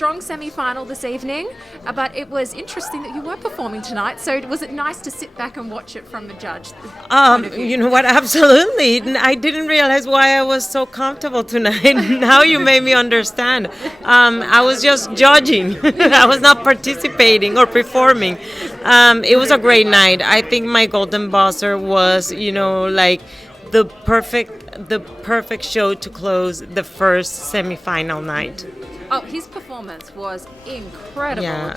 strong semi-final this evening, but it was interesting that you were performing tonight. So was it nice to sit back and watch it from a judge? You know what? Absolutely. I didn't realize why I was so comfortable tonight. Now you made me understand. I was just judging. I was not participating or performing. It was a great night. I think my golden buzzer was, like the perfect show to close the first semifinal night. Oh, his performance was incredible. Yeah.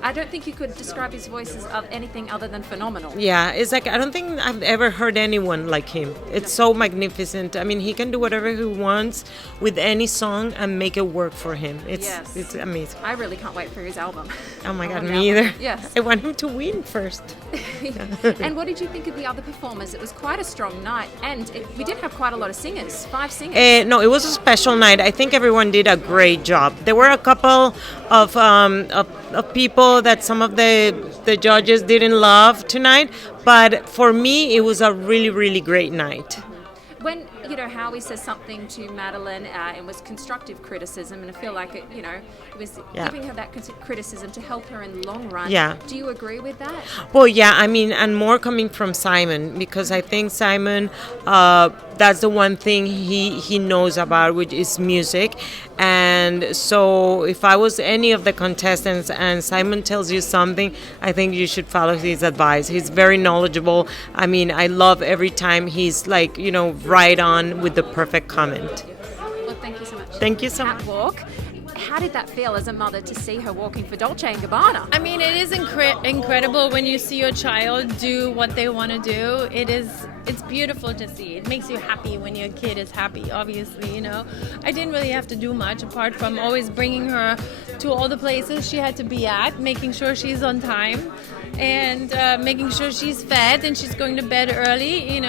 I don't think you could describe his voice as of anything other than phenomenal. Yeah, it's like I don't think I've ever heard anyone like him. It's so magnificent. I mean, he can do whatever he wants with any song and make it work for him. It's amazing. I really can't wait for his album. Oh my God, me either. Yes. I want him to win first. And what did you think of the other performers? It was quite a strong night, and we did have quite a lot of singers, 5 singers. No, it was a special night. I think everyone did a great job. There were a couple of people that some of the judges didn't love tonight, but for me, it was a really, really great night. When Howie says something to Madeline, it was constructive criticism, and I feel like it was giving her that criticism to help her in the long run. Yeah. Do you agree with that? Well, yeah, I mean, and more coming from Simon, because I think Simon, that's the one thing he knows about, which is music. And so if I was any of the contestants and Simon tells you something, I think you should follow his advice. He's very knowledgeable. I mean, I love every time he's like, right on with the perfect comment. Well, thank you so much. Thank you so much. Catwalk. How did that feel as a mother to see her walking for Dolce & Gabbana? I mean, it is incredible when you see your child do what they want to do. It's beautiful to see. It makes you happy when your kid is happy, obviously, I didn't really have to do much apart from always bringing her to all the places she had to be at, making sure she's on time, and making sure she's fed and she's going to bed early,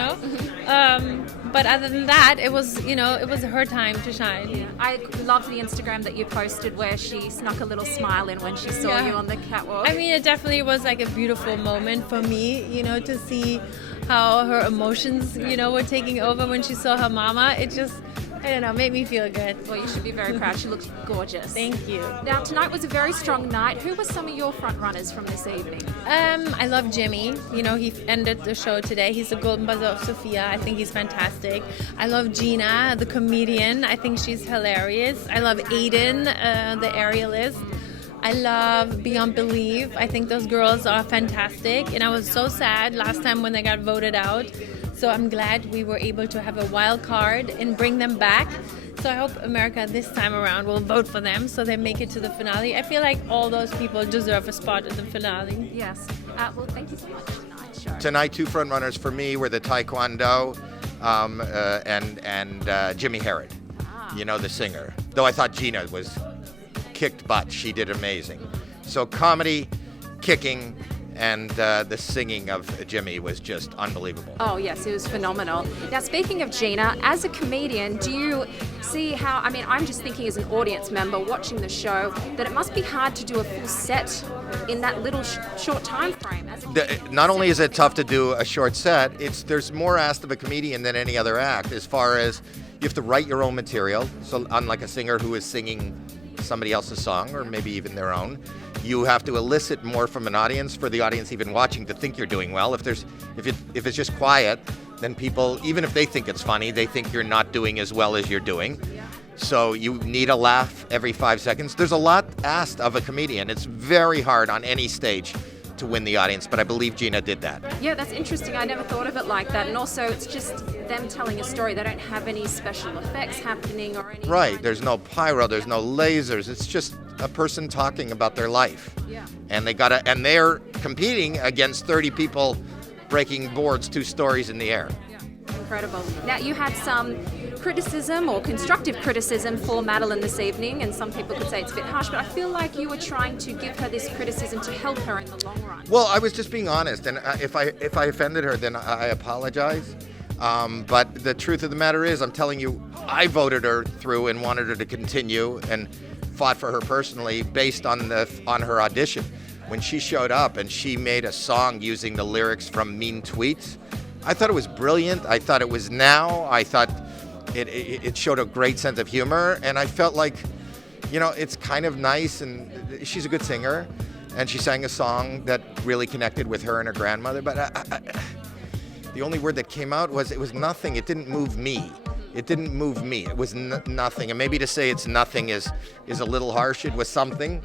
But other than that, it was her time to shine. Yeah. I loved the Instagram that you posted where she snuck a little smile in when she saw you on the catwalk. I mean, it definitely was like a beautiful moment for me, to see how her emotions, were taking over when she saw her mama. It just, I don't know, made me feel good. Well, you should be very proud. She looked gorgeous. Thank you. Now, tonight was a very strong night. Who were some of your front runners from this evening? I love Jimmy. He ended the show today. He's the golden buzzer of Sofia. I think he's fantastic. I love Gina, the comedian. I think she's hilarious. I love Aiden, the aerialist. I love Beyond Belief. I think those girls are fantastic. And I was so sad last time when they got voted out. So I'm glad we were able to have a wild card and bring them back. So I hope America this time around will vote for them so they make it to the finale. I feel like all those people deserve a spot in the finale. Yes. Well, thank you so much for tonight's show. Tonight, 2 front runners for me were the Taekwondo and Jimmy Herod, the singer. Though I thought Gina kicked butt. She did amazing. So comedy, kicking, and the singing of Jimmy was just unbelievable. Oh, yes, it was phenomenal. Now, speaking of Gina, as a comedian, do you see how, I'm just thinking as an audience member watching the show, that it must be hard to do a full set in that little short time frame. Not only is it tough to do a short set, there's more asked of a comedian than any other act, as far as you have to write your own material. So unlike a singer who is singing somebody else's song, or maybe even their own, you have to elicit more from an audience for the audience even watching to think you're doing well. If it's just quiet, then people, even if they think it's funny, they think you're not doing as well as you're doing. So you need a laugh every 5 seconds. There's a lot asked of a comedian. It's very hard on any stage to win the audience, but I believe Gina did that. Yeah, that's interesting. I never thought of it like that. And also, it's just them telling a story. They don't have any special effects happening or anything. Right. There's no pyro. There's no lasers. It's just a person talking about their life. Yeah. And they're competing against 30 people breaking boards 2 stories in the air. Yeah. Incredible. Now, you had some criticism or constructive criticism for Madeline this evening, and some people could say it's a bit harsh, but I feel like you were trying to give her this criticism to help her in the long run. Well, I was just being honest, and if I offended her, then I apologize. But the truth of the matter is, I'm telling you, I voted her through and wanted her to continue and fought for her personally based on her audition. When she showed up and she made a song using the lyrics from Mean Tweets, I thought it was brilliant. I thought it was now. I thought it showed a great sense of humor, and I felt like you know, it's kind of nice, and she's a good singer, and she sang a song that really connected with her and her grandmother. But the only word that came out was, it was nothing. It didn't move me. It didn't move me. It was nothing. And maybe to say it's nothing is a little harsh. It was something,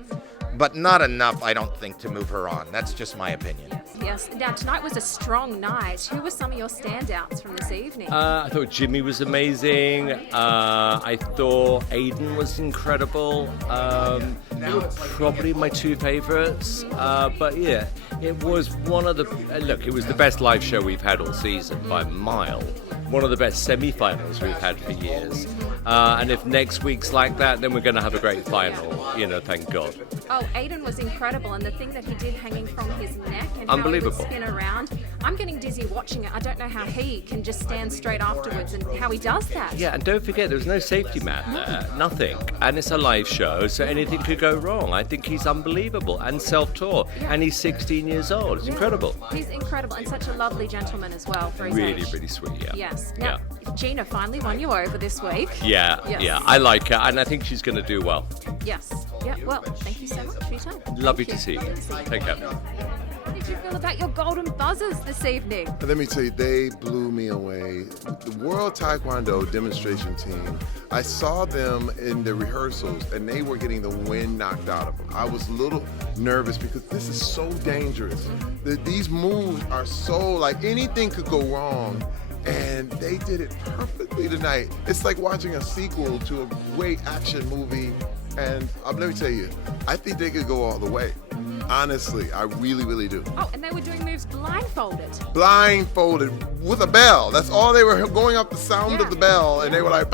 but not enough, I don't think, to move her on. That's just my opinion. Yes. Now, tonight was a strong night. Who were some of your standouts from this evening? I thought Jimmy was amazing. I thought Aiden was incredible. They were probably my two favorites. But yeah, it was one of the... Look, it was the best live show we've had all season by a mile. One of the best semi-finals we've had for years. And if next week's like that, then we're going to have a great final. You know, thank God. Oh, Aiden was incredible, and the thing that he did hanging from his neck and Unbelievable. how he would spin around. I'm getting dizzy watching it. I don't know how he can just stand straight afterwards and how he does that. Yeah, and don't forget, there was no safety man there, nothing. And it's a live show, so anything could go wrong. I think he's unbelievable and self-taught, and he's 16 years old. It's incredible. He's incredible and such a lovely gentleman as well for his Really, age. really sweet, yeah. Yes. Now, Gina finally won you over this week. Yeah, Yes. yeah, I like her, and I think she's going to do well. Yes. Yeah. Well, thank you so much for your time. Lovely Thank to see you. Lovely to see you. Take care. How did you feel about your golden buzzers this evening? Let me tell you, they blew me away. The World Taekwondo demonstration team, I saw them in the rehearsals and they were getting the wind knocked out of them. I was a little nervous because this is so dangerous. These moves are so, like, anything could go wrong. And they did it perfectly tonight. It's like watching a sequel to a great action movie. And let me tell you, I think they could go all the way. Honestly, I really, really do. Oh, and they were doing moves blindfolded. Blindfolded with a bell. That's all they were going up the sound of the bell, and they were like,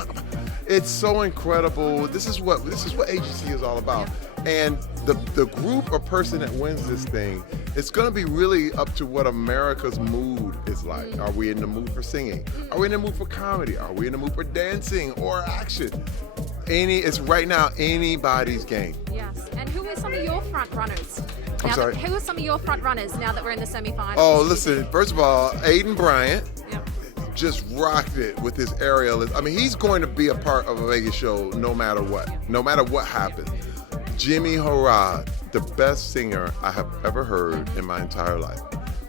it's so incredible. This is what AGT is all about. And the group or person that wins this thing, it's going to be really up to what America's mood is like. Are we in the mood for singing? Are we in the mood for comedy? Are we in the mood for dancing or action? It's right now anybody's game. Yes. And who are some of your front runners? I'm sorry? Who are some of your front runners now that we're in the semifinals? Oh, listen, first of all, Aiden Bryant Yep. just rocked it with his aerial. I mean, he's going to be a part of a Vegas show no matter what happens. Jimmy Harad, the best singer I have ever heard in my entire life.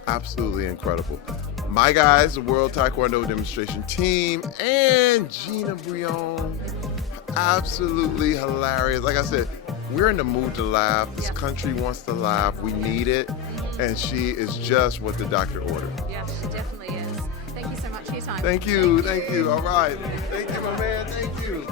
Absolutely incredible. My guys, the World Taekwondo demonstration team, and Gina Brion, absolutely hilarious. Like I said, we're in the mood to laugh. This country wants to laugh. We need it. And she is just what the doctor ordered. Yeah, she definitely is. Thank you so much for your time. Thank you. All right. Thank you, my man. Thank you.